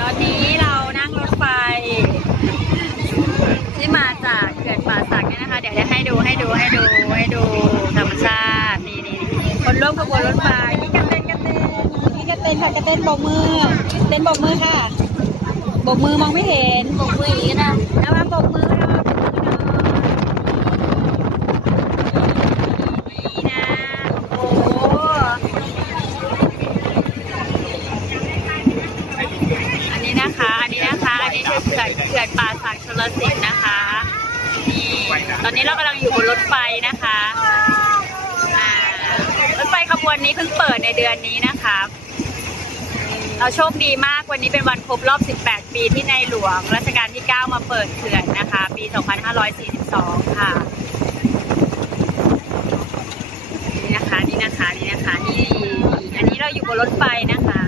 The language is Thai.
ตอนนี้เรานั่งรถไฟที่มาจากเขื่อนป่าสักเนี่ยนะคะเดี๋ยวจะให้ดูธรรมชาตินี่คนร่วมขบวนรถไฟนี่กันเต้นค่ะกันเต้นโบกมือค่ะโบกมือมองไม่เห็นโบกมืออย่างนี้นะแล้วมาโบกมือนี่นะโอ้อันนี้คือเขื่อนป่าสักชลสิทธิ์นะคะนี่ตอนนี้เรากำลังอยู่บนรถไฟนะคะรถไฟขบวนนี้เพิ่งเปิดในเดือนนี้นะคะเราโชคดีมากวันนี้เป็นวันครบรอบ 18 ปีที่ในหลวงรัชกาลที่ 9 มาเปิดเขื่อนนะคะปี 2542 ค่ะนี่นะคะนี่อันนี้เราอยู่บนรถไฟนะคะ